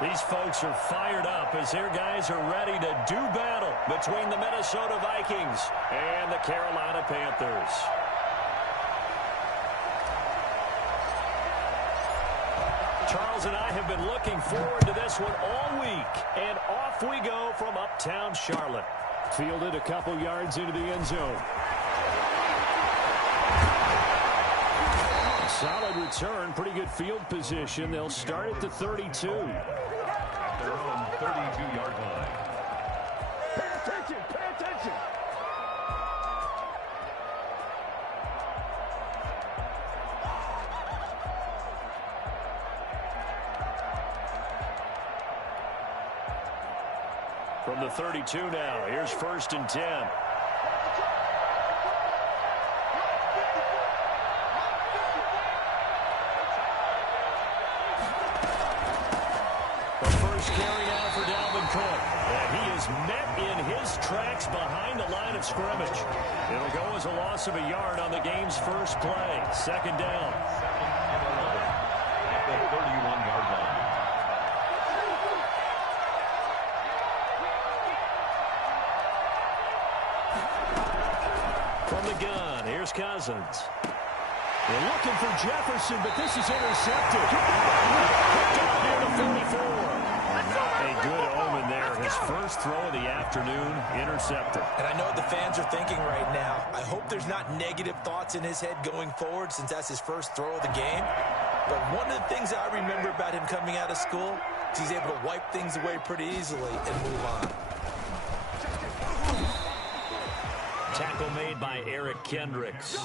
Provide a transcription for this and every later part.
These folks are fired up as their guys are ready to do battle between the Minnesota Vikings and the Carolina Panthers. Charles and I have been looking forward to this one all week, and off we go from uptown Charlotte. Fielded a couple yards into the end zone. Solid return, pretty good field position. They'll start at the 32. At their own 32-yard line. Pay attention, pay attention. From the 32 now, here's 1st and 10. The first carry now for Dalvin Cook. And he is met in his tracks behind the line of scrimmage. It'll go as a loss of a yard on the game's first play. 2nd down. At the 31-yard line. From the gun, here's Cousins. They're looking for Jefferson, but this is intercepted. Picked up near the 44. Not a good omen there. His first throw of the afternoon, intercepted. And I know what the fans are thinking right now. I hope there's not negative thoughts in his head going forward since that's his first throw of the game. But one of the things I remember about him coming out of school is he's able to wipe things away pretty easily and move on. Tackle made by Eric Kendricks.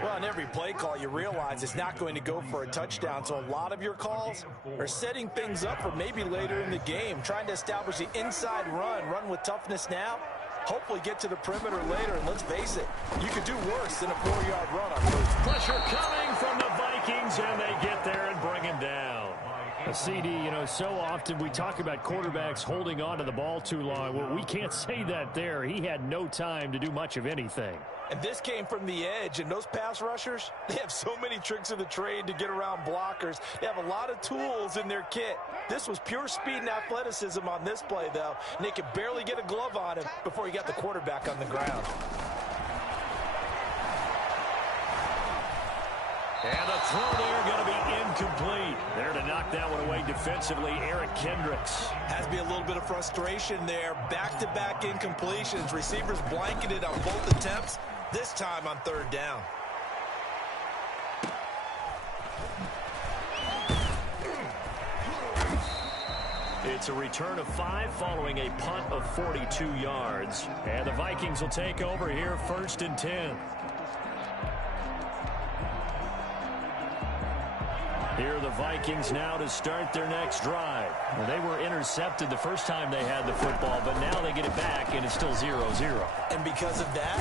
Well, on every play call, you realize it's not going to go for a touchdown, so a lot of your calls are setting things up for maybe later in the game, trying to establish the inside run with toughness now, hopefully get to the perimeter later, and let's face it, you could do worse than a 4-yard run on first. Pressure coming from the Vikings, and they get there and bring him down. A CD, you know, so often we talk about quarterbacks holding on to the ball too long. Well, we can't say that there. He had no time to do much of anything. And this came from the edge, and those pass rushers, they have so many tricks of the trade to get around blockers. They have a lot of tools in their kit. This was pure speed and athleticism on this play, though, and they could barely get a glove on him before he got the quarterback on the ground. And the throw there going to be incomplete. There to knock that one away defensively, Eric Kendricks. Has to be a little bit of frustration there. Back-to-back incompletions. Receivers blanketed on both attempts, this time on 3rd down. It's a return of 5 following a punt of 42 yards. And the Vikings will take over here 1st and 10. Here are the Vikings now to start their next drive. Well, they were intercepted the first time they had the football, but now they get it back, and it's still 0-0. And because of that,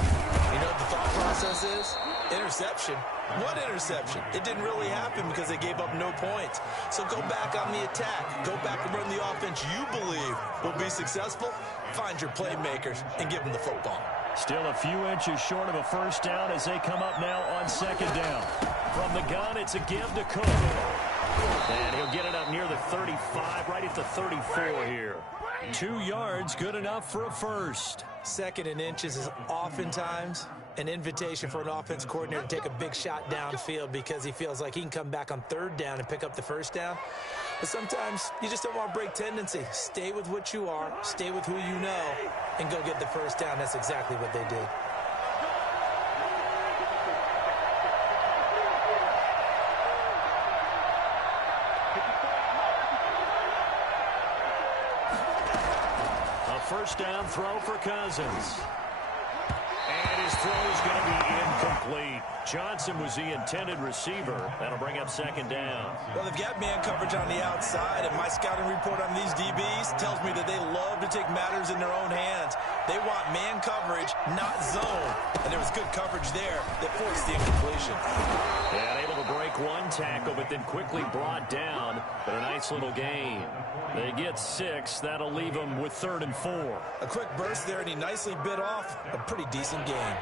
you know what the thought process is? Interception. What interception? It didn't really happen because they gave up no points. So go back on the attack. Go back and run the offense you believe will be successful. Find your playmakers and give them the football. Still a few inches short of a 1st down as they come up now on 2nd down. From the gun, it's a give to Cook. And he'll get it up near the 35, right at the 34 here. 2 yards, good enough for a first. 2nd and inches is oftentimes an invitation for an offense coordinator to take a big shot downfield because he feels like he can come back on 3rd down and pick up the 1st down. But sometimes you just don't want to break tendency. Stay with what you are, stay with who you know, and go get the 1st down. That's exactly what they did. A 1st down throw for Cousins. And his throw is going to be incomplete. Johnson was the intended receiver. That'll bring up 2nd down. Well, they've got man coverage on the outside, and my scouting report on these DBs tells me that they love to take matters in their own hands. They want man coverage, not zone. And there was good coverage there that forced the incompletion. And able to break one tackle, but then quickly brought down. But a nice little gain. They get 6. That'll leave them with 3rd and 4. A quick burst there, and he nicely bit off a pretty decent gain.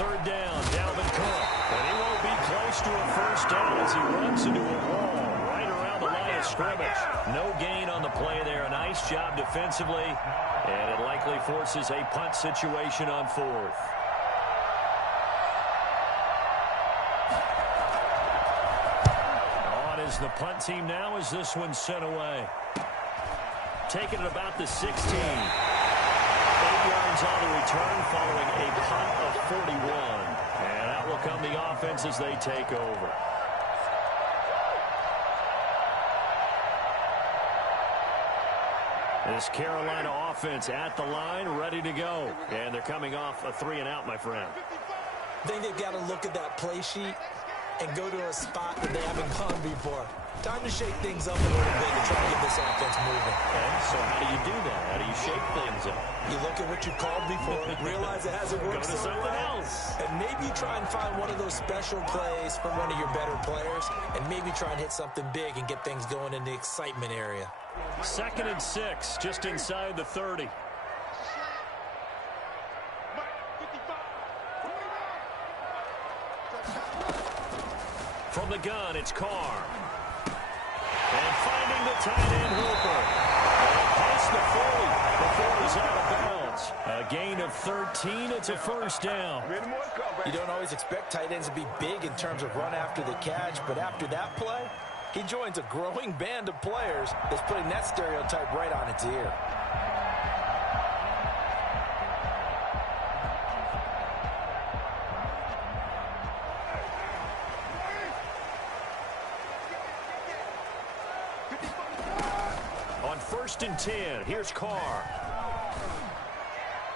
third down. Dalvin Cook. And he won't be close to a first down as he runs into a wall right around the line of scrimmage. No gain on the play there. A nice job defensively. And it likely forces a punt situation on fourth. On is the punt team now as this one's sent away. Taking it about the 16. 8 yards on the return following a punt of 41. And out will come the offense as they take over. This Carolina offense at the line, ready to go. And they're coming off a 3-and-out, my friend. I think they've got to look at that play sheet and go to a spot that they haven't gone before. Time to shake things up a little bit and try to get this offense moving. Okay, so how do you do that? How do you shake things up? You look at what you called before, realize it hasn't worked Go to so something well, else. and maybe try and find one of those special plays from one of your better players, and maybe try and hit something big and get things going in the excitement area. 2nd and 6, just inside the 30. From the gun, it's Carr. And finding the tight end Hooper. And past the 40 before he's out of bounds. A gain of 13. It's a first down. You don't always expect tight ends to be big in terms of run after the catch, but after that play, he joins a growing band of players that's putting that stereotype right on its ear. On 1st and 10, here's Carr.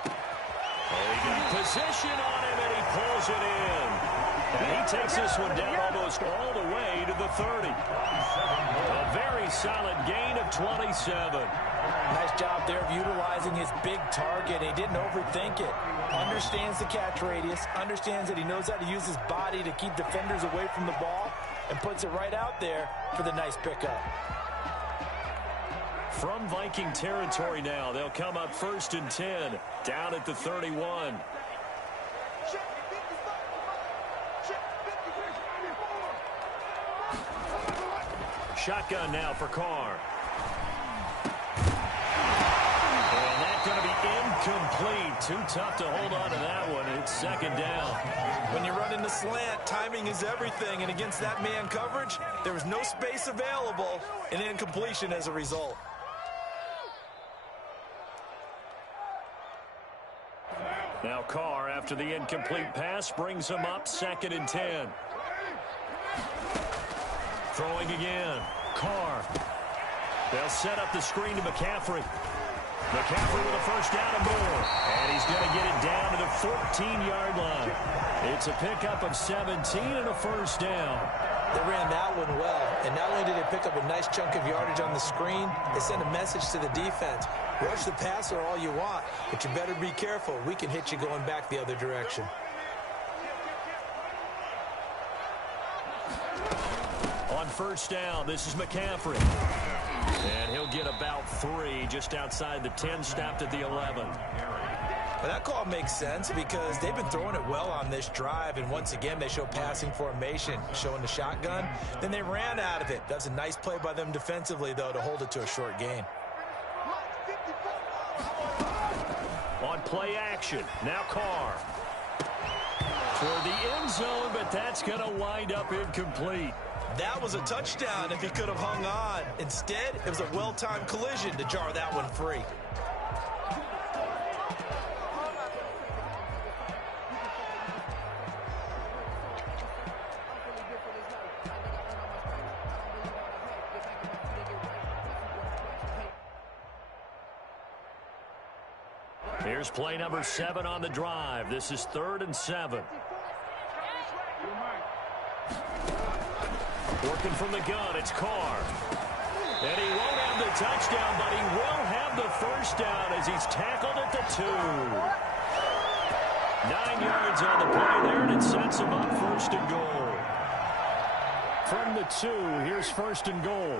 He got position on him, and he pulls it in. And he takes this one down almost all the way to the 30. A very solid gain of 27. Nice job there of utilizing his big target. He didn't overthink it. Understands the catch radius, understands that he knows how to use his body to keep defenders away from the ball, and puts it right out there for the nice pickup. From Viking territory now, they'll come up 1st and 10, down at the 31. Shotgun now for Carr. And that's going to be incomplete. Too tough to hold on to that one. It's 2nd down. When you run in the slant, timing is everything, and against that man coverage, there was no space available, and incompletion as a result. Now Carr, after the incomplete pass, brings him up 2nd and 10. Throwing again. Carr. They'll set up the screen to McCaffrey. McCaffrey with a first down and more. And he's going to get it down to the 14-yard line. It's a pickup of 17 and a first down. They ran that one well, and not only did they pick up a nice chunk of yardage on the screen, they sent a message to the defense. Rush the passer all you want, but you better be careful. We can hit you going back the other direction. On first down, this is McCaffrey. And he'll get about 3 just outside the 10, stopped at the 11. But that call makes sense because they've been throwing it well on this drive, and once again they show passing formation, showing the shotgun. Then they ran out of it. That's a nice play by them defensively, though, to hold it to a short gain. On play action, now Carr. Toward the end zone, but that's going to wind up incomplete. That was a touchdown if he could have hung on. Instead, it was a well-timed collision to jar that one free. Here's play number 7 on the drive. This is 3rd and 7. Working from the gun, it's Carr. And he won't have the touchdown, but he will have the first down as he's tackled at the 2. 9 yards on the play there, and it sets him up 1st and goal. From the 2, here's 1st and goal.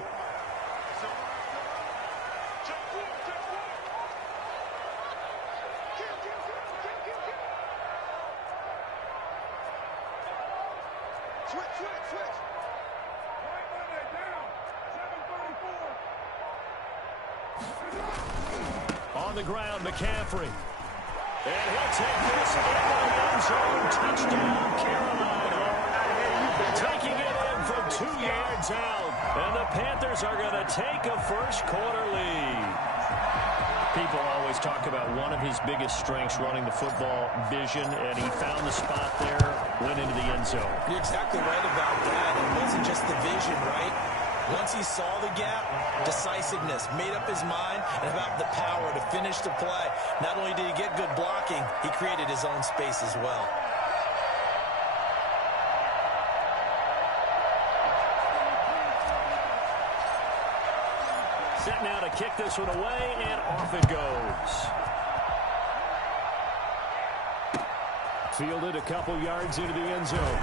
on the ground, McCaffrey. And he'll take this into the end zone. Touchdown, Carolina. Taking it in from 2 yards out. And the Panthers are going to take a first-quarter lead. People always talk about one of his biggest strengths running the football, vision, and he found the spot there, went into the end zone. You're exactly right about that. It wasn't just the vision, right? Once he saw the gap, decisiveness, made up his mind, and about the power to finish the play. Not only did he get good blocking, he created his own space as well. Set now to kick this one away, and off it goes. Fielded a couple yards into the end zone.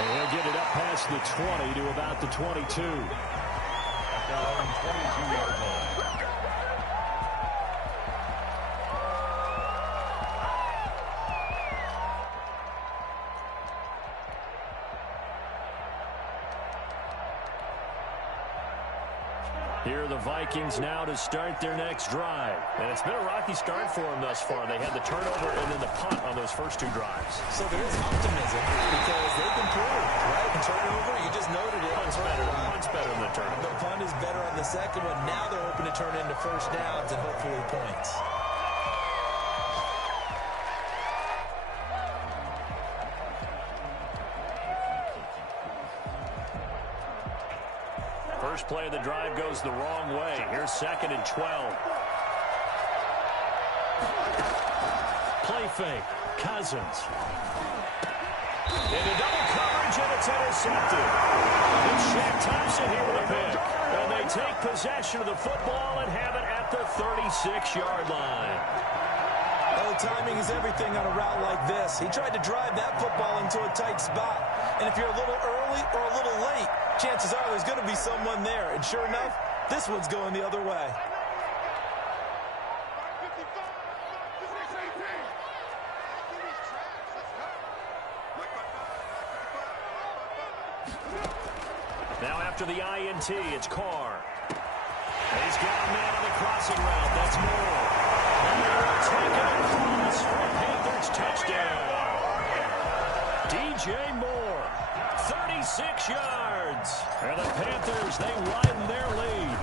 And he'll get it up past the 20 to about the 22. At their own 22-yard line. Here are the Vikings now to start their next drive. And it's been a rocky start for them thus far. They had the turnover and then the punt on those first 2 drives. So there is optimism because they've improved, right? The turnover, you just noted it. Punt's better than the turnover. The punt is better on the second one. Now they're hoping to turn into first downs and hopefully points. First play of the drive goes the wrong way. Here's 2nd and 12. Play fake. Cousins. Into double coverage, and it's intercepted. It's Shaq Thompson here with a pick. And they take possession of the football and have it at the 36-yard line. Well, timing is everything on a route like this. He tried to drive that football into a tight spot. And if you're a little early or a little late, chances are there's going to be someone there. And sure enough, this one's going the other way. Now after the INT, it's Carr. And he's got a man on the crossing route. That's Moore. And they'll take it across for a Panthers touchdown. DJ Moore, 36 yards. And the Panthers, they widen their lead.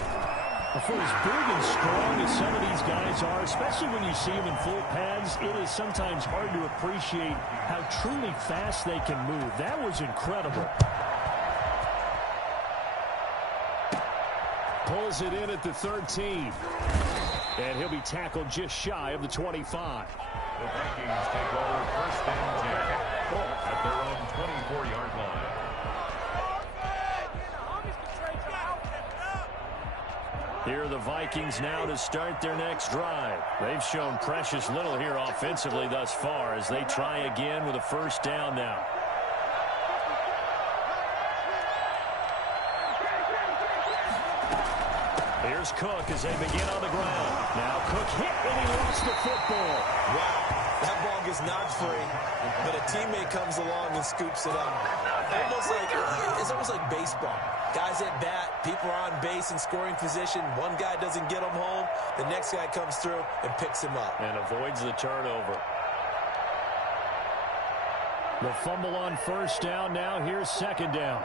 For as big and strong as some of these guys are, especially when you see them in full pads, it is sometimes hard to appreciate how truly fast they can move. That was incredible. Pulls it in at the 13. And he'll be tackled just shy of the 25. The Vikings take over first and 10 at their own 24-yard line. Here are the Vikings now to start their next drive. They've shown precious little here offensively thus far as they try again with a first down now. Here's Cook as they begin on the ground. Now Cook hit and he lost the football. Wow, that ball gets knocked free, but a teammate comes along and scoops it up. It's almost like baseball. Guys at bat, people are on base in scoring position. One guy doesn't get him home, the next guy comes through and picks him up. And avoids the turnover. The fumble on first down. Now here's second down.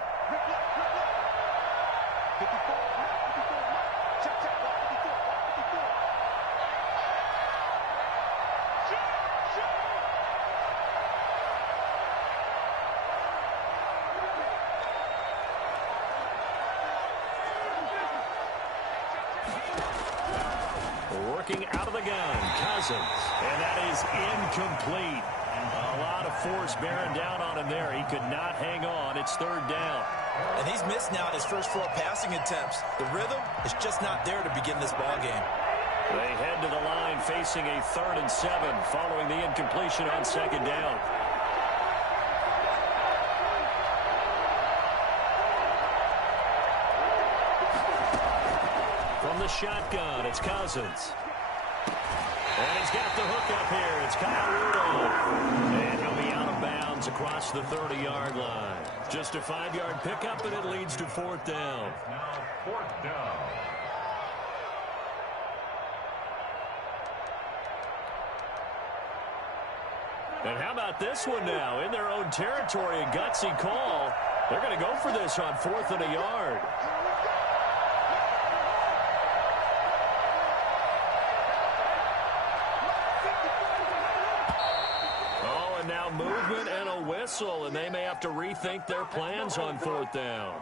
Working out of the gun, Cousins. And that is incomplete. A lot of force bearing down on him there. He could not hang on. It's third down. And he's missed now his first 4 passing attempts. The rhythm is just not there to begin this ball game. They head to the line facing a 3rd and 7 following the incompletion on second down. From the shotgun, it's Cousins. And he's got the hook up here. It's Kyle Rudolph. And he'll be out of bounds across the 30-yard line. Just a 5-yard pickup, and it leads to 4th down. Now 4th down. And how about this one now? In their own territory, a gutsy call. They're going to go for this on 4th and a yard. Oh, and now movement and a whistle, and they may have to rethink their plans on 4th down.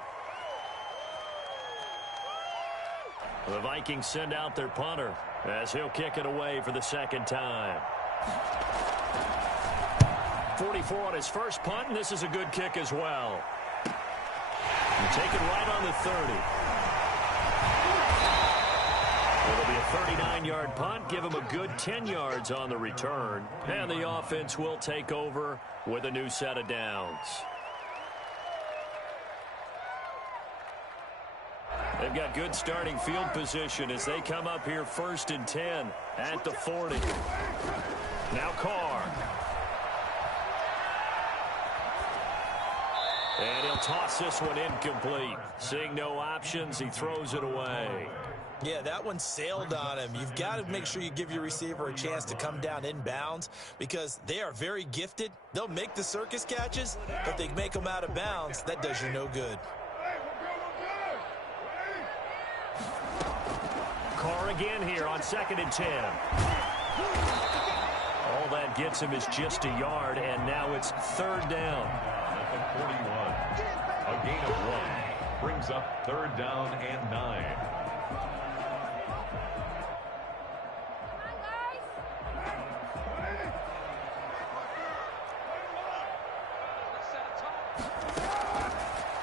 The Vikings send out their punter as he'll kick it away for the second time. 44 on his first punt, and this is a good kick as well. And take it right on the 30. It'll be a 39-yard punt, give him a good 10 yards on the return, and the offense will take over with a new set of downs. They've got good starting field position as they come up here 1st and 10 at the 40. Now Carr. And he'll toss this one incomplete. Seeing no options, he throws it away. Yeah, that one sailed on him. You've got to make sure you give your receiver a chance to come down inbounds because they are very gifted. They'll make the circus catches, but they make them out of bounds. That does you no good. Carr again here on 2nd and 10. All that gets him is just a yard, and now it's 3rd down. At the 41. A gain of 1 brings up 3rd down and 9.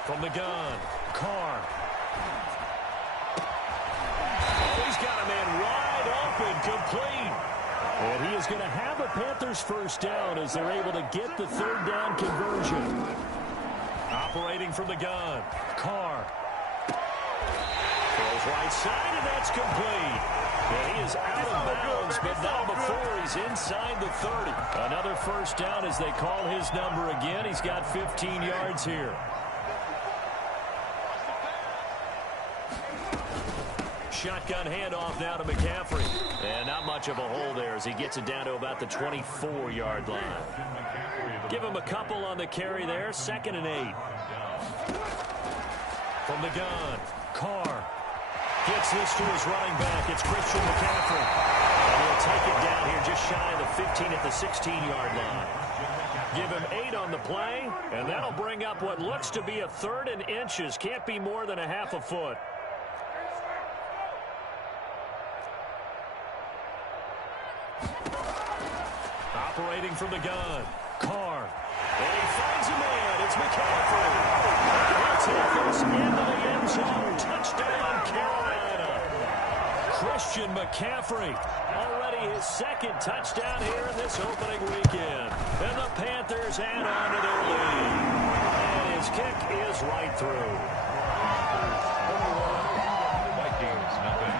From the gun, Carr. He's got a man wide open, complete. And he is going to have a Panthers first down as they're able to get the 3rd down conversion. Operating from the gun, Carr. Throws right side, and that's complete. And he is out of bounds, but not before he's inside the 30. Another first down as they call his number again. He's got 15 yards here. Shotgun handoff now to McCaffrey. And not much of a hole there as he gets it down to about the 24-yard line. Give him a couple on the carry there. 2nd and 8. From the gun, Carr gets this to his running back. It's Christian McCaffrey. And he'll take it down here just shy of the 15 at the 16-yard line. Give him 8 on the play, and that'll bring up what looks to be a 3rd and inches. Can't be more than a half a foot. Operating from the gun, Carr. And he finds a man. It's McCaffrey. He'll take this into the end zone. Touchdown, Carolina. Christian McCaffrey. Already his 2nd touchdown here in this opening weekend. And the Panthers add on to their lead. And his kick is right through. Vikings, nothing.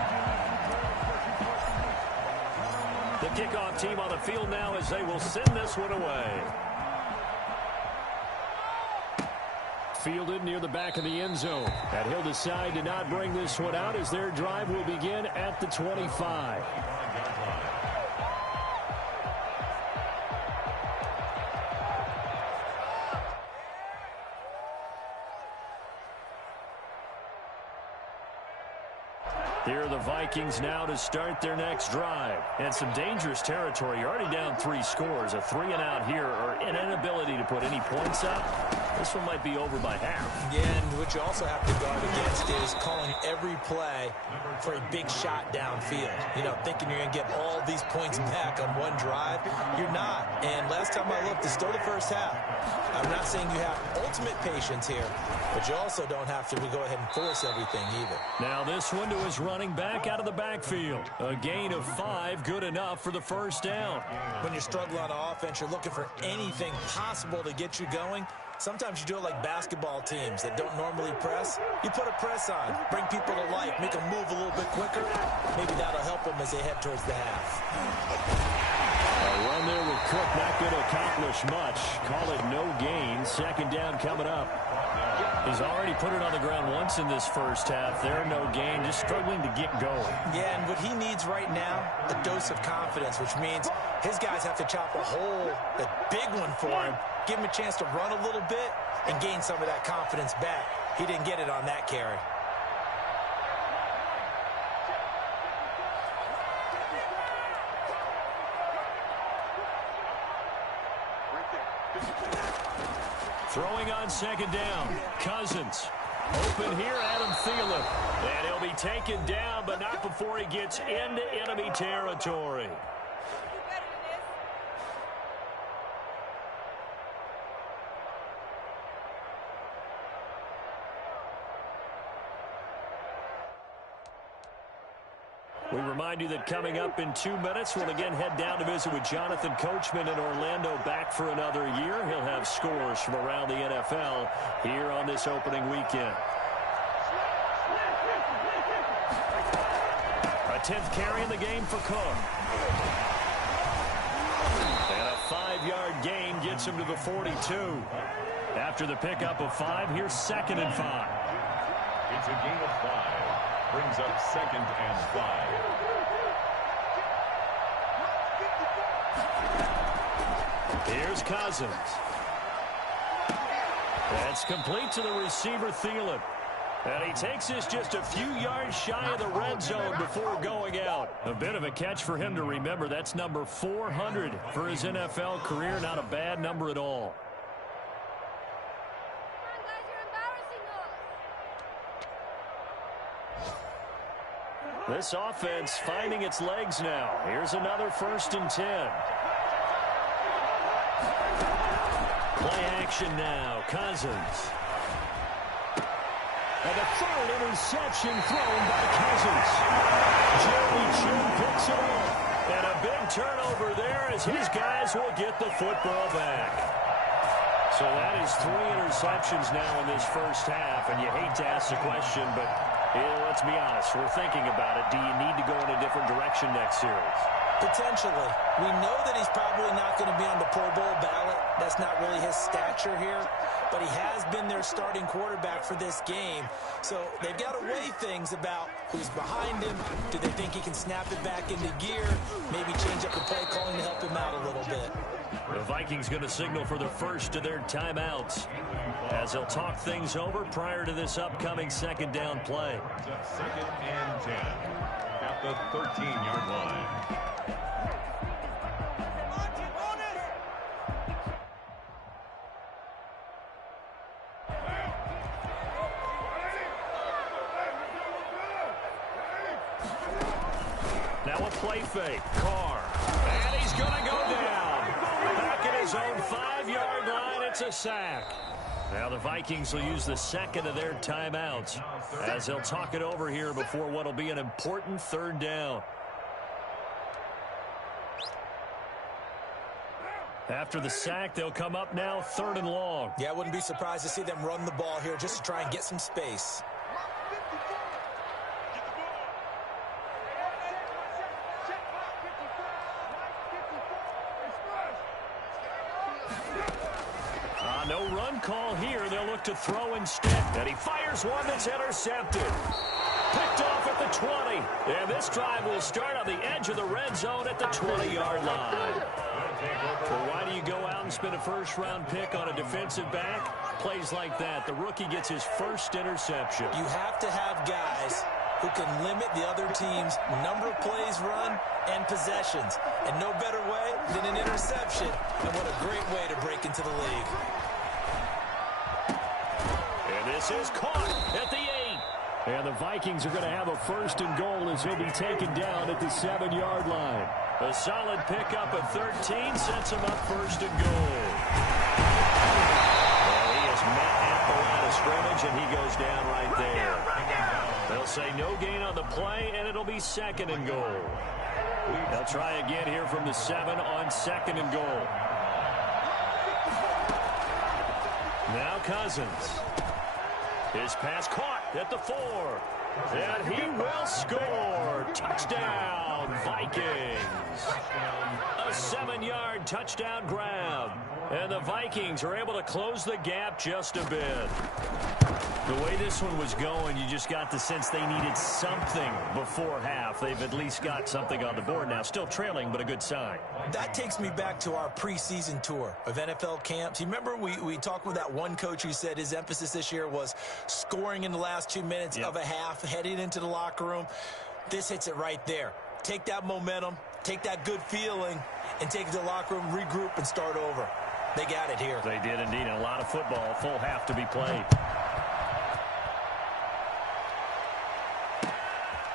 The kickoff team on the field now as they will send this one away. Fielded near the back of the end zone. And he'll decide to not bring this one out as their drive will begin at the 25. Here are the Vikings now to start their next drive. And some dangerous territory. You're already down 3 scores. A 3-and-out here or an inability to put any points up. This one might be over by half. Yeah, and what you also have to guard against is calling every play for a big shot downfield. You know, thinking you're going to get all these points back on one drive. You're not. And last time I looked, it's still the first half. I'm not saying you have ultimate patience here, but you also don't have to go ahead and force everything either. Now this one to his running back out of the backfield. A gain of 5, good enough for the first down. When you're struggling on offense, you're looking for anything possible to get you going. Sometimes you do it like basketball teams that don't normally press. You put a press on, bring people to life, make them move a little bit quicker. Maybe that'll help them as they head towards the half. A run there with Cook, not going to accomplish much. Call it no gain. 2nd down coming up. He's already put it on the ground once in this first half. They're no gain, just struggling to get going. Yeah, and what he needs right now, a dose of confidence, which means his guys have to chop a hole, a big one for him, give him a chance to run a little bit and gain some of that confidence back. He didn't get it on that carry. Throwing on second down. Cousins. Open here, Adam Thielen. And he'll be taken down, but not before he gets into enemy territory. We remind you that coming up in 2 minutes, we'll again head down to visit with Jonathan Coachman in Orlando, back for another year. He'll have scores from around the NFL here on this opening weekend. A 10th carry in the game for Cook. And a 5-yard gain gets him to the 42. After the pickup of 5, here's 2nd and 5. It's a gain of 5. Brings up 2nd and 5. Here's Cousins. That's complete to the receiver, Thielen. And he takes this just a few yards shy of the red zone before going out. A bit of a catch for him to remember. That's number 400 for his NFL career. Not a bad number at all. This offense finding its legs now. Here's another 1st and 10. Play action now. Cousins. And a 3rd interception thrown by Cousins. Jerry Chin picks it up. And a big turnover there as his guys will get the football back. So that is 3 interceptions now in this first half. And you hate to ask the question, but let's be honest. We're thinking about it. Do you need to go in a different direction next series? Potentially. We know that he's probably not going to be on the Pro Bowl ballot. That's not really his stature here. But he has been their starting quarterback for this game. So they've got to weigh things about who's behind him. Do they think he can snap it back into gear? Maybe change up the play calling to help him out a little bit. The Vikings going to signal for the first of their timeouts as they'll talk things over prior to this upcoming 2nd down play. 2nd and 10 at the 13-yard line. Now a play fake. Carr. And he's going to go down. Back at his own 5-yard line, it's a sack. Now the Vikings will use the 2nd of their timeouts as they'll talk it over here before what will be an important 3rd down. After the sack, they'll come up now 3rd and long. Yeah, I wouldn't be surprised to see them run the ball here just to try and get some space. No run call here. They'll look to throw instead. And he fires one that's intercepted. Picked off at the 20. And this drive will start on the edge of the red zone at the 20-yard line. Well, why do you go out and spend a 1st-round pick on a defensive back? Plays like that. The rookie gets his 1st interception. You have to have guys who can limit the other team's number of plays run and possessions. And no better way than an interception. And what a great way to break into the league. This is caught at the 8. And the Vikings are going to have a 1st and goal as he'll be taken down at the 7-yard line. A solid pickup at 13 sets him up 1st and goal. Well, he is met at the line of scrimmage, and he goes down right there. They'll say no gain on the play, and it'll be 2nd and goal. They'll try again here from the 7 on 2nd and goal. Now Cousins. His pass caught at the 4. And he will score. Touchdown, Vikings. A 7-yard touchdown grab. And the Vikings are able to close the gap just a bit. The way this one was going, you just got the sense they needed something before half. They've at least got something on the board now. Still trailing, but a good sign. That takes me back to our preseason tour of NFL camps. You remember we talked with that one coach who said his emphasis this year was scoring in the last 2 minutes of a half, heading into the locker room. This hits it right there. Take that momentum, take that good feeling, and take it to the locker room, regroup, and start over. They got it here. They did indeed. And a lot of football, full half to be played.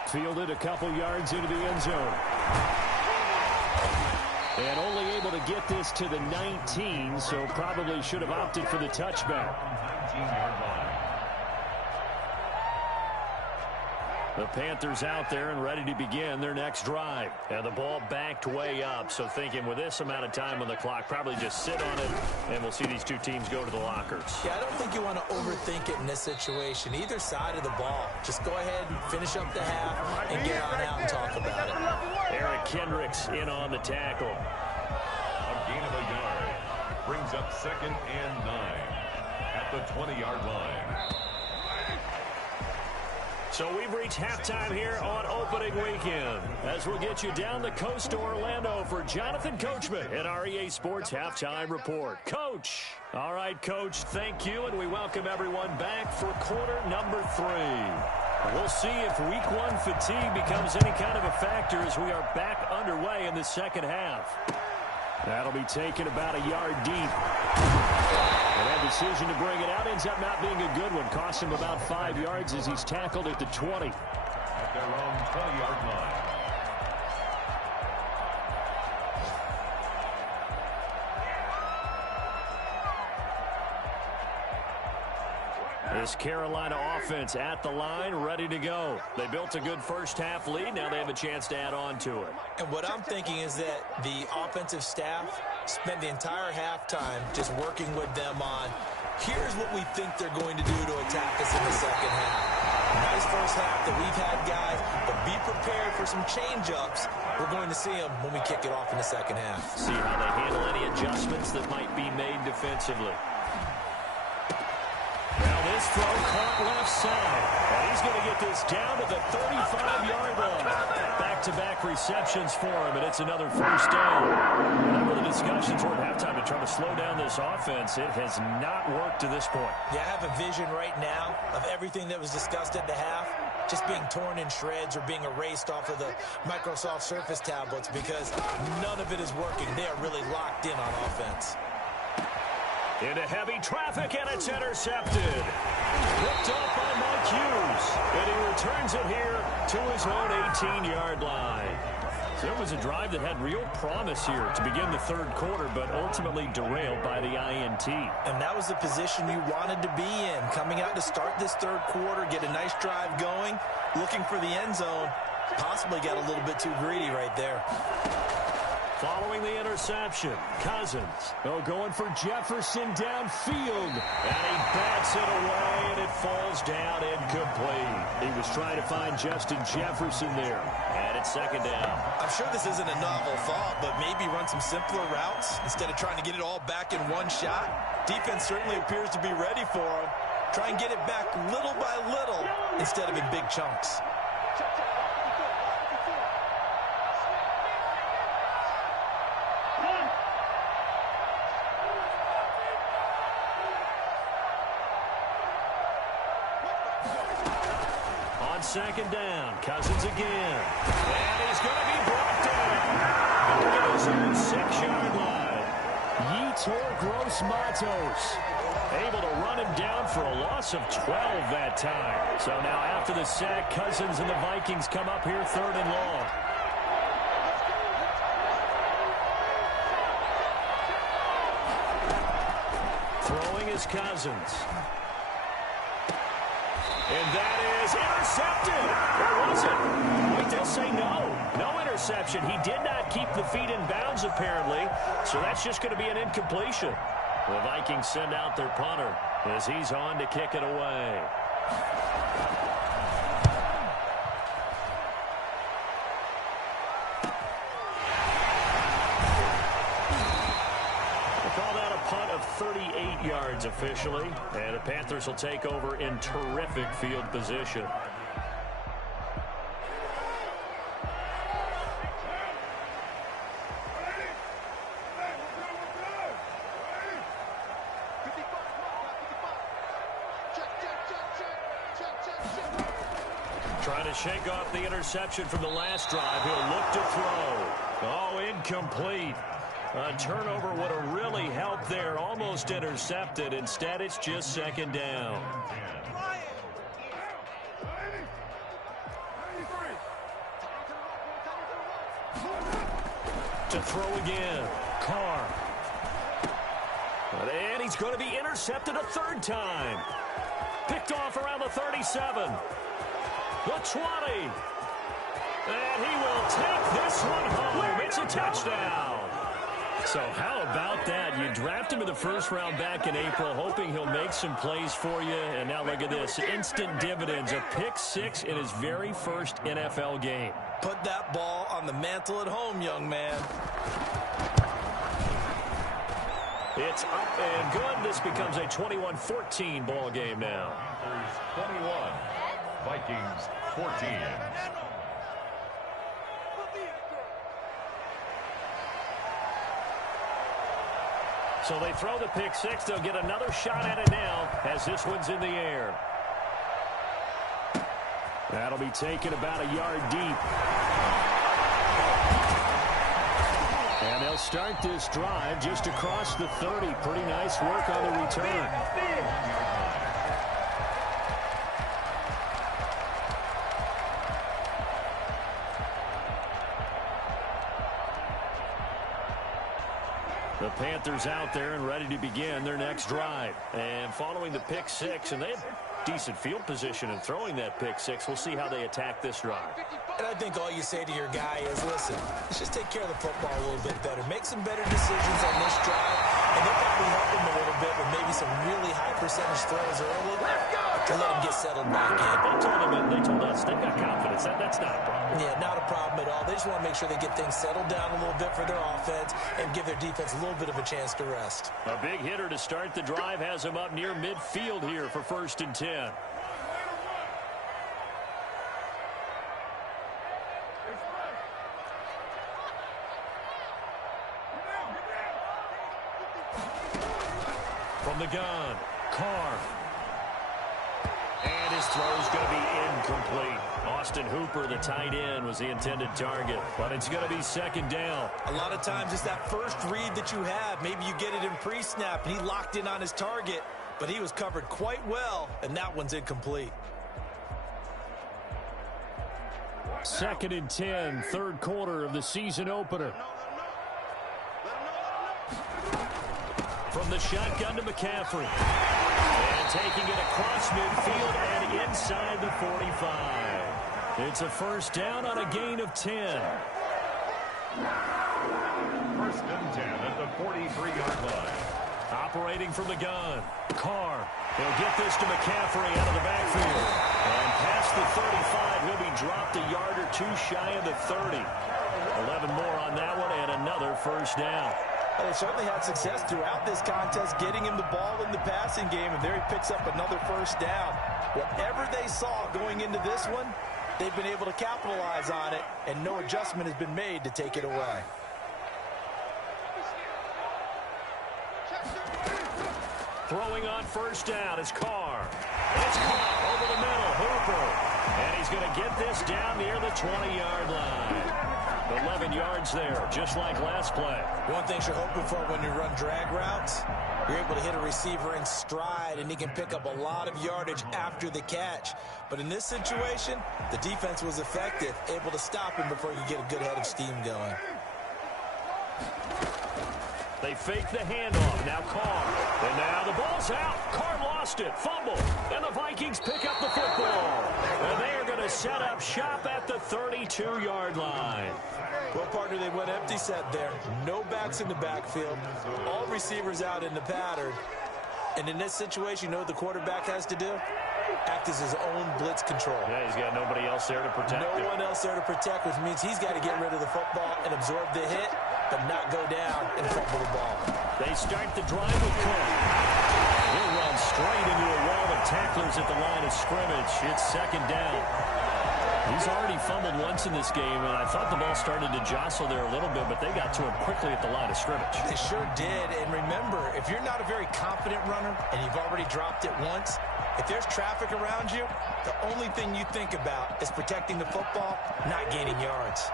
Fielded a couple yards into the end zone. And only able to get this to the 19, so probably should have opted for the touchback. 19-yard line. The Panthers out there and ready to begin their next drive. And the ball backed way up, so thinking with this amount of time on the clock, probably just sit on it, and we'll see these two teams go to the lockers. Yeah, I don't think you want to overthink it in this situation. Either side of the ball. Just go ahead and finish up the half and get on out and talk about it. Eric Kendricks in on the tackle. A gain of a yard. Brings up 2nd and 9 at the 20-yard line. So we've reached halftime here on opening weekend as we'll get you down the coast to Orlando for Jonathan Coachman at our EA Sports Halftime Report. Coach. All right, Coach, thank you, and we welcome everyone back for quarter number 3. We'll see if week 1 fatigue becomes any kind of a factor as we are back underway in the second half. That'll be taken about a yard deep. And that decision to bring it out ends up not being a good one. Cost him about 5 yards as he's tackled at the 20. At their own 20-yard line. This Carolina offense at the line, ready to go. They built a good first half lead. Now they have a chance to add on to it. And what I'm thinking is that the offensive staff spent the entire halftime just working with them on, here's what we think they're going to do to attack us in the second half. Nice first half that we've had, guys, but be prepared for some change-ups. We're going to see them when we kick it off in the second half. See how they handle any adjustments that might be made defensively. Now this throw caught left side. And he's going to get this down to the 35-yard line. Back-to-back receptions for him, and it's another first down. Remember the discussions were at halftime to try to slow down this offense. It has not worked to this point. Yeah, I have a vision right now of everything that was discussed at the half just being torn in shreds or being erased off of the Microsoft Surface tablets because none of it is working. They are really locked in on offense. Into heavy traffic, and it's intercepted. Picked up by Mike Hughes, and he returns it here to his own 18-yard line. So it was a drive that had real promise here to begin the third quarter, but ultimately derailed by the INT. And that was the position you wanted to be in, coming out to start this third quarter, get a nice drive going, looking for the end zone. Possibly got a little bit too greedy right there. Following the interception, Cousins. Oh, going for Jefferson downfield. And he bats it away, and it falls down incomplete. He was trying to find Justin Jefferson there. And it's second down. I'm sure this isn't a novel thought, but maybe run some simpler routes instead of trying to get it all back in one shot. Defense certainly appears to be ready for him. Try and get it back little by little instead of in big chunks. Second down, Cousins again. And he's going to be brought down. At his own 6-yard line. Yetur Gross-Matos. Able to run him down for a loss of 12 that time. So now after the sack, Cousins and the Vikings come up here third and long. Throwing is Cousins. And that is intercepted. Or was it? Wait, they'll say no. No interception. He did not keep the feet in bounds, apparently. So that's just going to be an incompletion. The Vikings send out their punter as he's on to kick it away. They call that a punt of 38 yards. A officially, and the Panthers will take over in terrific field position. Trying to shake off the interception from the last drive. He'll look to throw. Oh, incomplete. A turnover would have really helped there. Almost intercepted. Instead, it's just second down. To throw again. Carr. And he's going to be intercepted a third time. Picked off around the 37. The 20. And he will take this one home. It's a touchdown. So how about that? You draft him in the first round back in April, hoping he'll make some plays for you. And now look at this. Instant dividends. A pick six in his very first NFL game. Put that ball on the mantle at home, young man. It's up and good. This becomes a 21-14 ball game now. Panthers 21, Vikings 14. So they throw the pick six. They'll get another shot at it now as this one's in the air. That'll be taken about a yard deep. And they'll start this drive just across the 30. Pretty nice work on the return. The Panthers out there and ready to begin their next drive. And following the pick six, and they have decent field position in throwing that pick six. We'll see how they attack this drive. And I think all you say to your guy is, listen, let's just take care of the football a little bit better. Make some better decisions on this drive, and they'll probably help him a little bit with maybe some really high percentage throws early to let him get settled back in. They told us they've got confidence. That's not a problem. Yeah, not a problem at all. They just want to make sure they get things settled down a little bit for their offense and give their defense a little bit of a chance to rest. A big hitter to start the drive has him up near midfield here for 1st and 10. From the gun, Carr. And his throw's going to be incomplete. Austin Hooper, the tight end, was the intended target. But it's going to be second down. A lot of times it's that first read that you have. Maybe you get it in pre-snap, and he locked in on his target, but he was covered quite well, and that one's incomplete. 2nd and 10, third quarter of the season opener. From the shotgun to McCaffrey. And taking it across midfield and inside the 45. It's a first down on a gain of 10. 1st and 10 at the 43-yard line. Operating from the gun. Carr. He'll get this to McCaffrey out of the backfield. And past the 35, he'll be dropped a yard or two shy of the 30. 11 more on that one and another first down. Well, they certainly had success throughout this contest, getting him the ball in the passing game, and there he picks up another first down. Whatever they saw going into this one, they've been able to capitalize on it, and no adjustment has been made to take it away. Throwing on first down is Carr. It's caught over the middle, Hooper. And he's going to get this down near the 20-yard line. 11 yards there, just like last play. One thing you're hoping for when you run drag routes, you're able to hit a receiver in stride, and he can pick up a lot of yardage after the catch. But in this situation, the defense was effective, able to stop him before you get a good head of steam going. They fake the handoff. Now Carr. And now the ball's out. Carr lost it. Fumble. And the Vikings pick up the football. And they are going to set up shop at the 32-yard line. Well, partner, they went empty set there. No backs in the backfield. All receivers out in the pattern. And in this situation, you know what the quarterback has to do? Act as his own blitz control. Yeah, he's got nobody else there to protect him. No one else there to protect, which means he's got to get rid of the football and absorb the hit, but not go down and fumble the ball. They start the drive with Cook. He'll straight into a wall of tacklers at the line of scrimmage. It's second down. He's already fumbled once in this game, and I thought the ball started to jostle there a little bit, but they got to him quickly at the line of scrimmage. They sure did. And remember, if you're not a very confident runner and you've already dropped it once, if there's traffic around you, the only thing you think about is protecting the football, not gaining yards.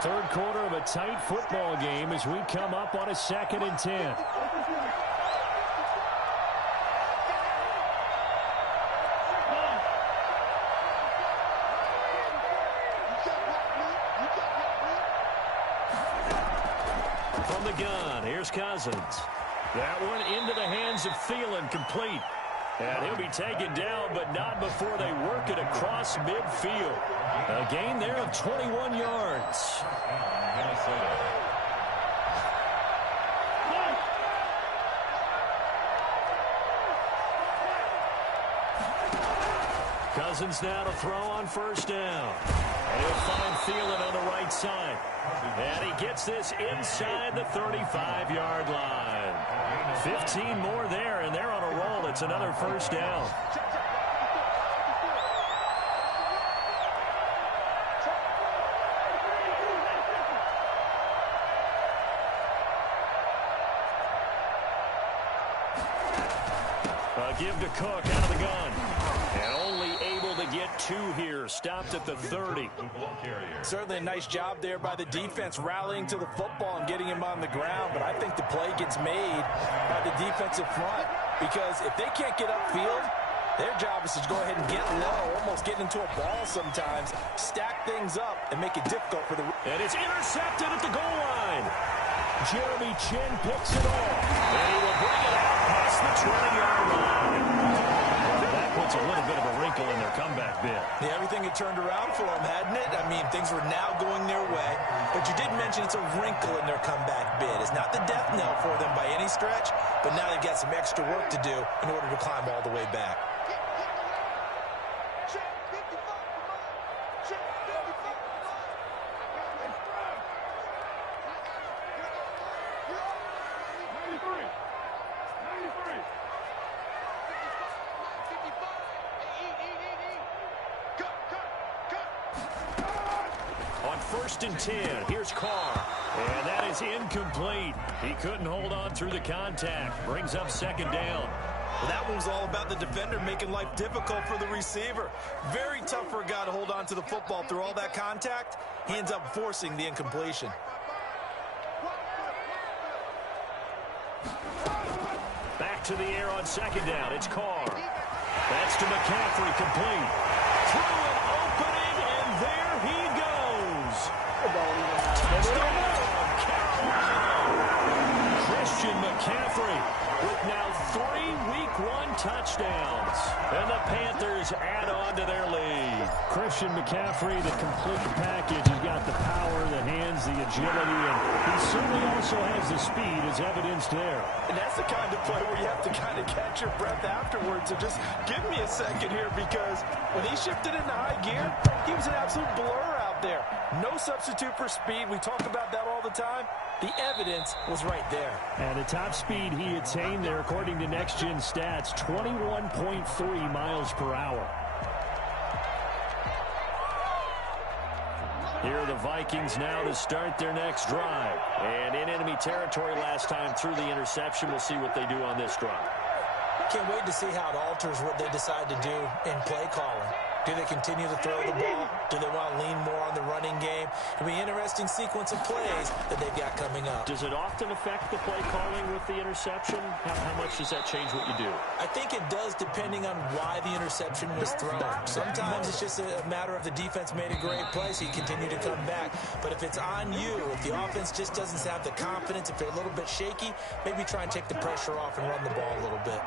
Third quarter of a tight football game as we come up on a 2nd and 10. From the gun, here's Cousins. That one into the hands of Thielen, complete. And he'll be taken down, but not before they work it across midfield. A gain there of 21 yards. Minnesota. Cousins now to throw on first down. And he'll find Thielen on the right side. And he gets this inside the 35-yard line. 15 more there, and they're on a roll. It's another first down. A give to Cook out of the gun. And only able to get 2 here. Stopped at the 30. Certainly a nice job there by the defense rallying to the football and getting him on the ground. But I think the play gets made by the defensive front, because if they can't get upfield, their job is to go ahead and get low, almost get into a ball sometimes, stack things up, and make it difficult for the... And it's intercepted at the goal line. Jeremy Chin picks it off. And he will bring it out past the 20-yard line. That puts a little bit of a wrinkle in their comeback bid. Yeah, everything had turned around for them, hadn't it? I mean, things were now going their way. But you did mention it's a wrinkle in their comeback bid. It's not the death knell for them by any stretch, but now they've got some extra work to do in order to climb all the way back. First and 10. Here's Carr. And that is incomplete. He couldn't hold on through the contact. Brings up second down. Well, that one was all about the defender making life difficult for the receiver. Very tough for a guy to hold on to the football through all that contact. He ends up forcing the incompletion. Back to the air on second down. It's Carr. That's to McCaffrey, complete. Through an opening, and there he goes. Touchdown, Carolina. Christian McCaffrey with now 3 Week 1 touchdowns. And the Panthers add on to their lead. Christian McCaffrey, the complete package. He's got the power, the hands, the agility, and he certainly also has the speed as evidenced there. And that's the kind of play where you have to kind of catch your breath afterwards. So just give me a second here, because when he shifted into high gear, he was an absolute blur out there. No substitute for speed. We talk about that all the time. The evidence was right there. And the top speed he attained there, according to Next Gen Stats, 21.3 miles per hour. Here are the Vikings now to start their next drive. And in enemy territory last time through the interception. We'll see what they do on this drive. Can't wait to see how it alters what they decide to do in play calling. Do they continue to throw the ball? Do they want to lean more on the running game? It'll be an interesting sequence of plays that they've got coming up. Does it often affect the play calling with the interception? How much does that change what you do? I think it does, depending on why the interception was thrown. Sometimes it's just a matter of the defense made a great play, so you continue to come back. But if it's on you, if the offense just doesn't have the confidence, if they're a little bit shaky, maybe try and take the pressure off and run the ball a little bit.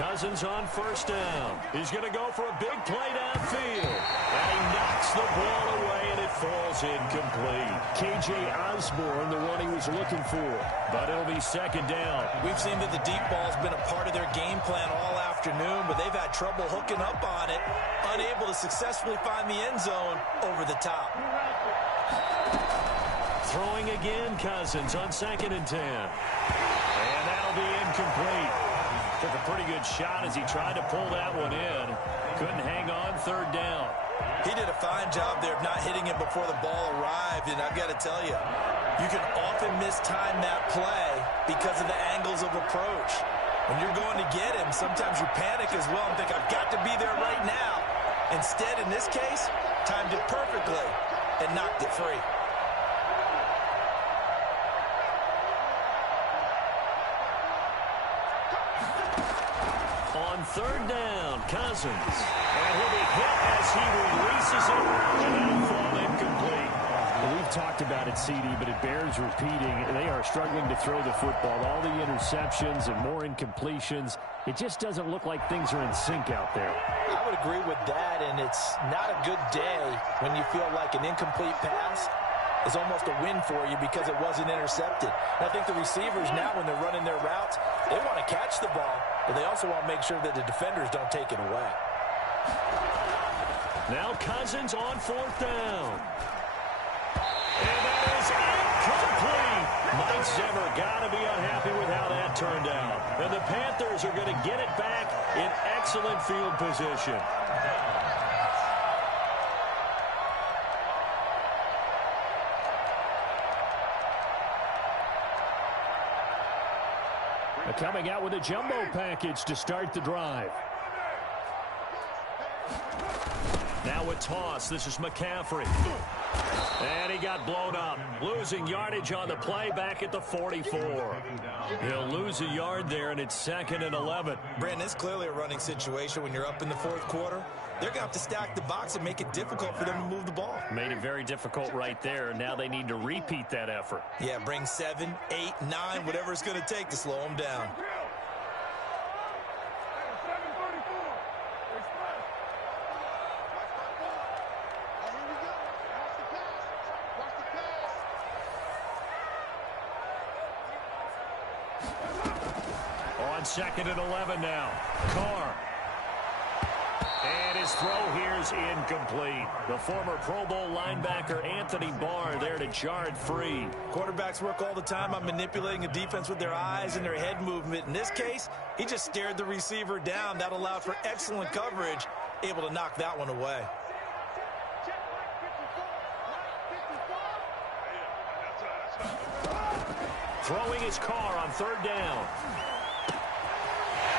Cousins on first down. He's going to go for a big play downfield. And he knocks the ball away, and it falls incomplete. K.J. Osborne, the one he was looking for. But it'll be second down. We've seen that the deep ball's been a part of their game plan all afternoon, but they've had trouble hooking up on it, unable to successfully find the end zone over the top. Throwing again, Cousins on 2nd and 10. And that'll be incomplete. Took a pretty good shot as he tried to pull that one in. Couldn't hang on 3rd down. He did a fine job there of not hitting it before the ball arrived, and I've got to tell you, you can often mistime that play because of the angles of approach. When you're going to get him, sometimes you panic as well and think, I've got to be there right now. Instead, in this case, timed it perfectly and knocked it free. On 3rd down, Cousins. And he'll be hit as he releases it, and that'll fall incomplete. Well, we've talked about it, CD, but it bears repeating. They are struggling to throw the football. All the interceptions and more incompletions. It just doesn't look like things are in sync out there. I would agree with that, and it's not a good day when you feel like an incomplete pass is almost a win for you because it wasn't intercepted. And I think the receivers now, when they're running their routes, they want to catch the ball, but they also want to make sure that the defenders don't take it away. Now Cousins on 4th down. And that is incomplete. Mike Zimmer got to be unhappy with how that turned out. And the Panthers are going to get it back in excellent field position. Coming out with a jumbo package to start the drive. Now a toss. This is McCaffrey. And he got blown up. Losing yardage on the play back at the 44. He'll lose a yard there, and it's 2nd and 11. Brandon, it's clearly a running situation when you're up in the 4th quarter. They're going to have to stack the box and make it difficult for them to move the ball. Made it very difficult right there. Now they need to repeat that effort. Yeah, bring 7, 8, 9, whatever it's going to take to slow them down. On 2nd and 11 now. Carr. And his throw here is incomplete. The former Pro Bowl linebacker Anthony Barr there to jar it free. Quarterbacks work all the time on manipulating a defense with their eyes and their head movement. In this case, he just stared the receiver down. That allowed for excellent coverage, able to knock that one away. Throwing his Carr on 3rd down.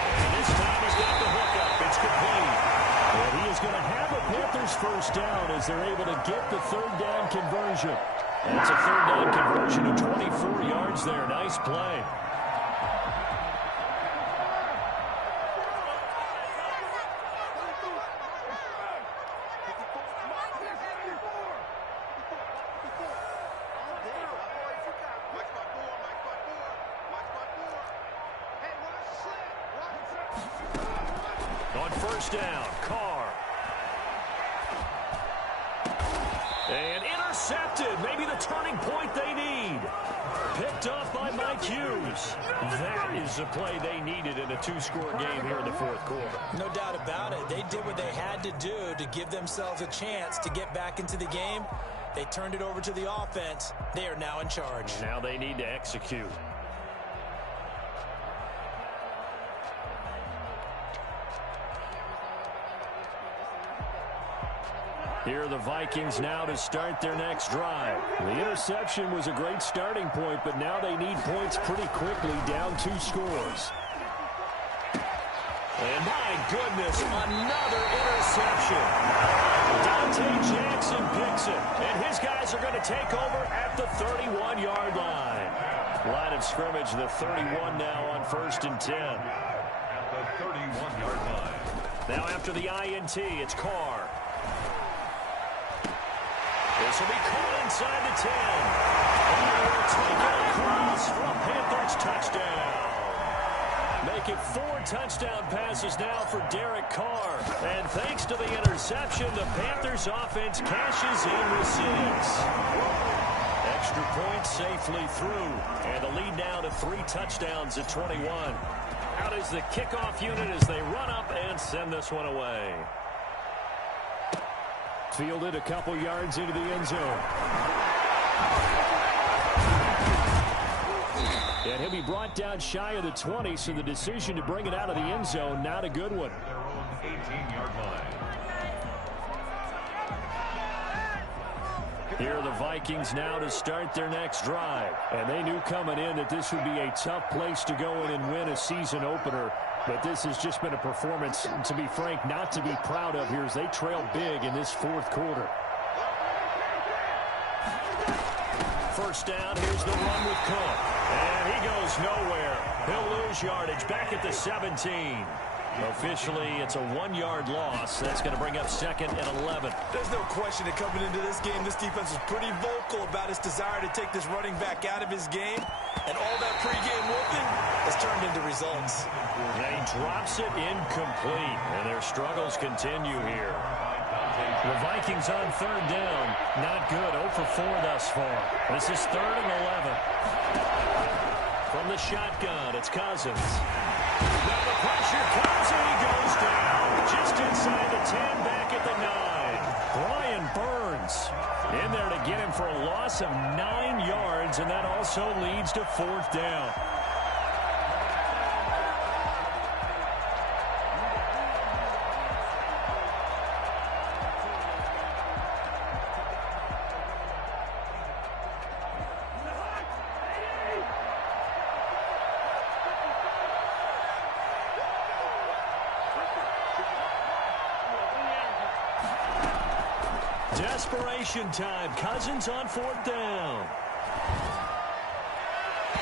And this time he's got the hookup. It's complete. And he is going to have a Panthers first down as they're able to get the 3rd down conversion. That's a 3rd down conversion of 24 yards there. Nice play. On 1st down, Carr. And intercepted. Maybe the turning point they need. Picked up by Mike Hughes. That is the play they needed in a 2-score game here in the 4th quarter. No doubt about it. They did what they had to do to give themselves a chance to get back into the game. They turned it over to the offense. They are now in charge. Now they need to execute. Here are the Vikings now to start their next drive. The interception was a great starting point, but now they need points pretty quickly, down 2 scores. And my goodness, another interception. Dante Jackson picks it, and his guys are going to take over at the 31-yard line. Line of scrimmage, the 31 now on 1st and 10. At the 31-yard line. Now after the INT, it's Carr. This will be caught inside the 10. And we'll take it across for a Panthers touchdown. Make it 4 touchdown passes now for Derek Carr. And thanks to the interception, the Panthers offense cashes in with 6. Extra point safely through. And the lead now to 3 touchdowns at 21. Out is the kickoff unit as they run up and send this one away. Fielded a couple yards into the end zone. And he'll be brought down shy of the 20, so the decision to bring it out of the end zone, not a good one. Their own 18-yard line. Here are the Vikings now to start their next drive. And they knew coming in that this would be a tough place to go in and win a season opener. But this has just been a performance, to be frank, not to be proud of here as they trail big in this fourth quarter. First down, here's the run with Cook. And he goes nowhere. He'll lose yardage back at the 17. Officially, it's a 1-yard loss. That's going to bring up 2nd and 11. There's no question that coming into this game, this defense is pretty vocal about its desire to take this running back out of his game. And all that pregame whooping has turned into results. And he drops it incomplete. And their struggles continue here. The Vikings on 3rd down. Not good. 0 for 4 thus far. This is 3rd and 11. From the shotgun, it's Cousins. Now the pressure comes and he goes down. Just inside the 10, back at the 9. Brian Burns in there to get him for a loss of 9 yards, and that also leads to 4th down. Desperation time. Cousins on 4th down.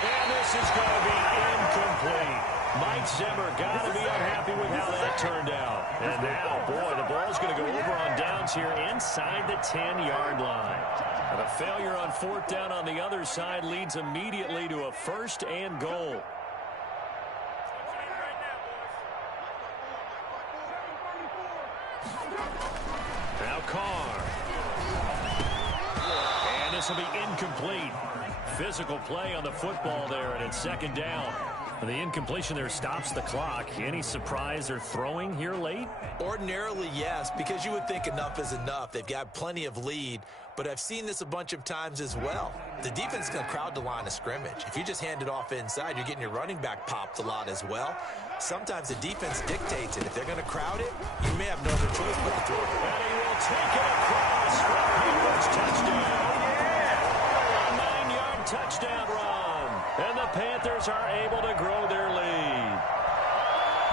And this is going to be incomplete. Mike Zimmer got to be unhappy with how that turned out. And now, boy, the ball's going to go over on downs here inside the 10-yard line. And a failure on 4th down on the other side leads immediately to a 1st and goal. Now Carr. And this will be incomplete. Physical play on the football there, and it's 2nd down. The incompletion there stops the clock. Any surprise they're throwing here late? Ordinarily, yes, because you would think enough is enough. They've got plenty of lead, but I've seen this a bunch of times as well. The defense is going to crowd the line of scrimmage. If you just hand it off inside, you're getting your running back popped a lot as well. Sometimes the defense dictates it. If they're going to crowd it, you may have no other choice but to throw it. And he will take it across for Panthers touchdown. A 9-yard touchdown run. And the Panthers are able to grow their lead.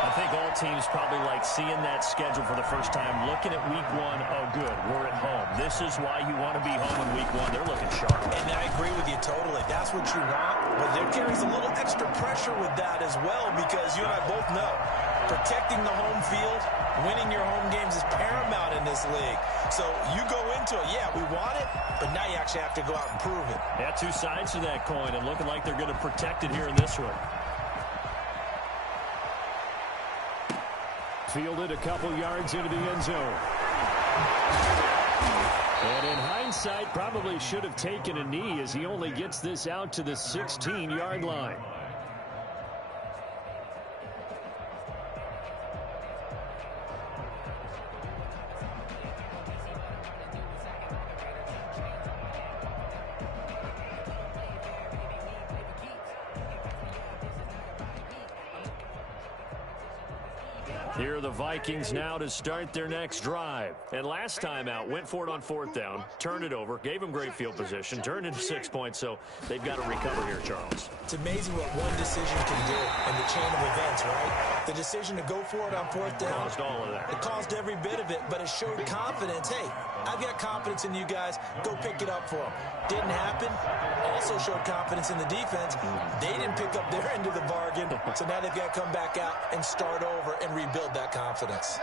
I think all teams probably like seeing that schedule for the first time, looking at week 1. Oh, good, we're at home. This is why you want to be home in week 1. They're looking sharp. And I agree with you totally. That's what you want. But there carries a little extra pressure with that as well, because you and I both know protecting the home field, winning your home games is paramount in this league. So you go into it, yeah, we want it, but now you actually have to go out and prove it. Yeah, 2 sides to that coin, and looking like they're going to protect it here in this one. Fielded a couple yards into the end zone. And in hindsight, probably should have taken a knee as he only gets this out to the 16-yard line. Here are the Vikings now to start their next drive. And last time out, went for it on 4th down, turned it over, gave them great field position, turned into 6 points, so they've got to recover here, Charles. It's amazing what one decision can do in the chain of events, right? The decision to go for it on 4th down. Caused all of that. It caused every bit of it, but it showed confidence. Hey, I've got confidence in you guys. Go pick it up for them. Didn't happen. Also showed confidence in the defense. They didn't pick up their end of the bargain, so now they've got to come back out and start over and rebuild that confidence.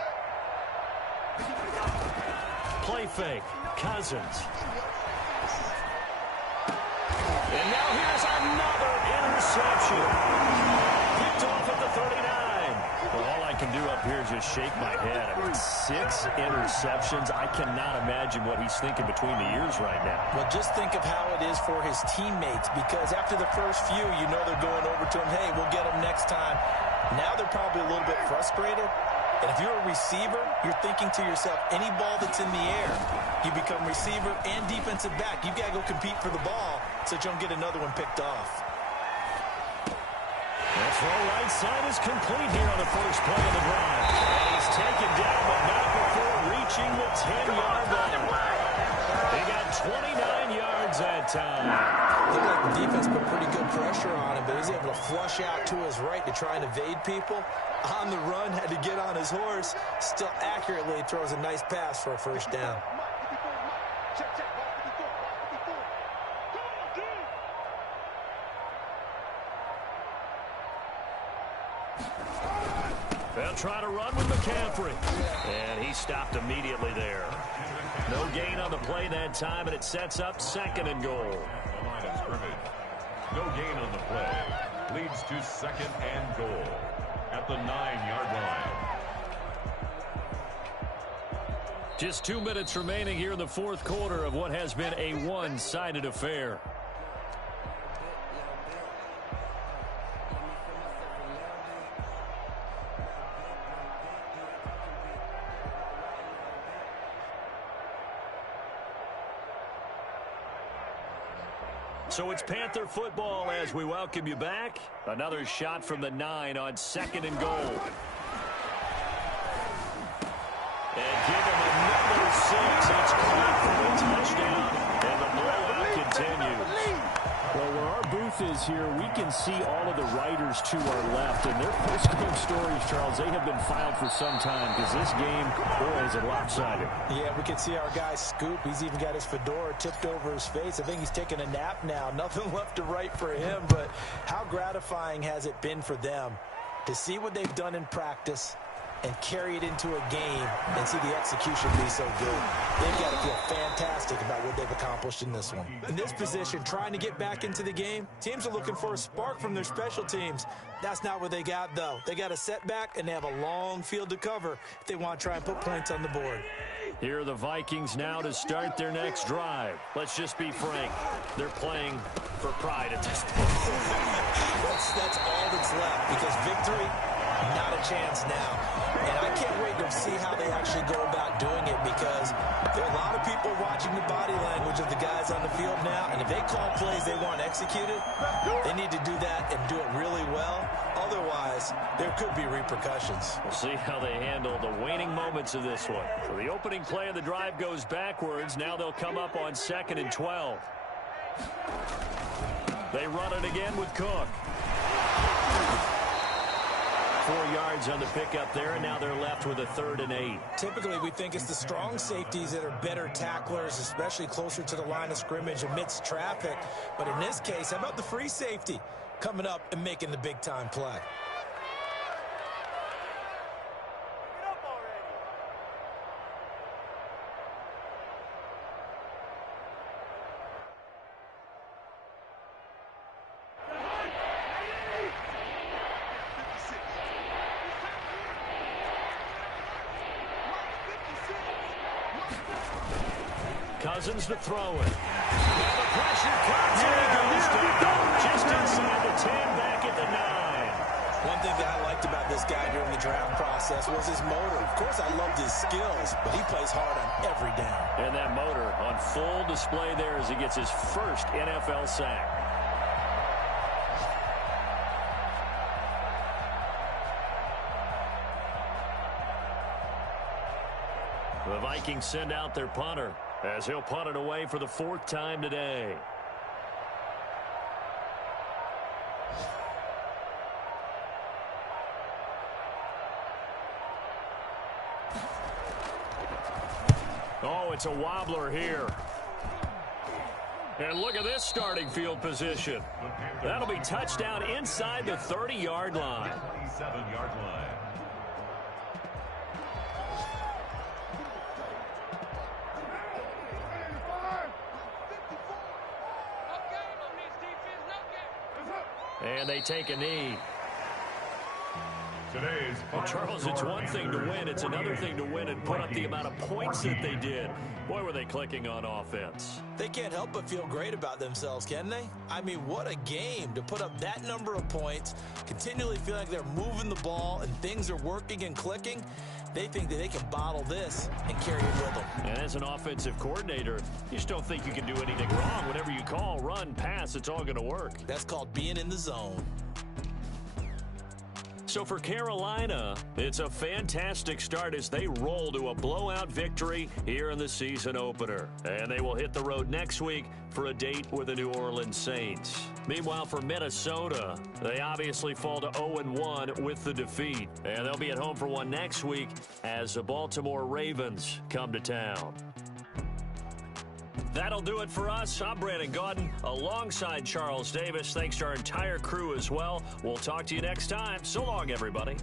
Play fake. Cousins. And now here's another interception. Picked off at the 39. can do up here is just shake my head. I mean, 6 interceptions. I cannot imagine what he's thinking between the ears right now. Well, just think of how it is for his teammates, because after the first few, you know they're going over to him, hey, we'll get him next time. Now they're probably a little bit frustrated. And if you're a receiver, you're thinking to yourself, any ball that's in the air, you become receiver and defensive back. You've got to go compete for the ball so that you don't get another one picked off. The throw right side is complete here on the first play of the drive. And he's taken down, but not before reaching the 10-yard line. They got 29 yards that time. Looked like the defense put pretty good pressure on him, but he was able to flush out to his right to try and evade people. On the run, had to get on his horse. Still accurately throws a nice pass for a first down. They'll try to run with McCaffrey. And he stopped immediately there. No gain on the play that time, and it sets up 2nd and goal. The line of scrimmage. No gain on the play. Leads to 2nd and goal at the 9-yard line. Just 2 minutes remaining here in the 4th quarter of what has been a one-sided affair. So it's Panther football as we welcome you back. Another shot from the 9 on 2nd and goal. And give him another 6. It's caught for a touchdown. And the blowout continues. Well, where our booth is here, we can see all of the writers to our left. And their post-game stories, Charles, they have been filed for some time because this game, boy, is it lopsided. Yeah, we can see our guy Scoop. He's even got his fedora tipped over his face. I think he's taking a nap now. Nothing left to write for him. But how gratifying has it been for them to see what they've done in practice and carry it into a game and see the execution be so good. They've got to feel fantastic about what they've accomplished in this one. In this position, trying to get back into the game, teams are looking for a spark from their special teams. That's not what they got, though. They got a setback, and they have a long field to cover if they want to try and put points on the board. Here are the Vikings now to start their next drive. Let's just be frank. They're playing for pride at this point. That's all that's left, because victory, not a chance now. And I can't wait to see how they actually go about doing it, because there are a lot of people watching the body language of the guys on the field now, and if they call plays they want executed, they need to do that and do it really well. Otherwise, there could be repercussions. We'll see how they handle the waning moments of this one. So the opening play of the drive goes backwards. Now they'll come up on 2nd and 12. They run it again with Cook. 4 yards on the pickup there, and now they're left with a 3rd and 8. Typically, we think it's the strong safeties that are better tacklers, especially closer to the line of scrimmage amidst traffic. But in this case, how about the free safety coming up and making the big-time play? Cousins to throw it. Now the pressure comes, and he goes down just inside the 10, back at the 9. One thing that I liked about this guy during the draft process was his motor. Of course, I loved his skills, but he plays hard on every down. And that motor on full display there as he gets his first NFL sack. The Vikings send out their punter as he'll punt it away for the 4th time today. Oh, it's a wobbler here. And look at this starting field position. That'll be touchdown inside the 30-yard line. 27-yard line. And they take a knee. Today's Well, Charles, it's one thing to win. It's another thing to win and put up the amount of points that they did. Boy, were they clicking on offense. They can't help but feel great about themselves, can they? I mean, what a game to put up that number of points, continually feel like they're moving the ball and things are working and clicking. They think that they can bottle this and carry it with them. And as an offensive coordinator, you just don't think you can do anything wrong. Whatever you call, run, pass, it's all going to work. That's called being in the zone. So for Carolina, it's a fantastic start as they roll to a blowout victory here in the season opener. And they will hit the road next week for a date with the New Orleans Saints. Meanwhile, for Minnesota, they obviously fall to 0-1 with the defeat. And they'll be at home for one next week as the Baltimore Ravens come to town. That'll do it for us. I'm Brandon Gaudin alongside Charles Davis. Thanks to our entire crew as well. We'll talk to you next time. So long, everybody.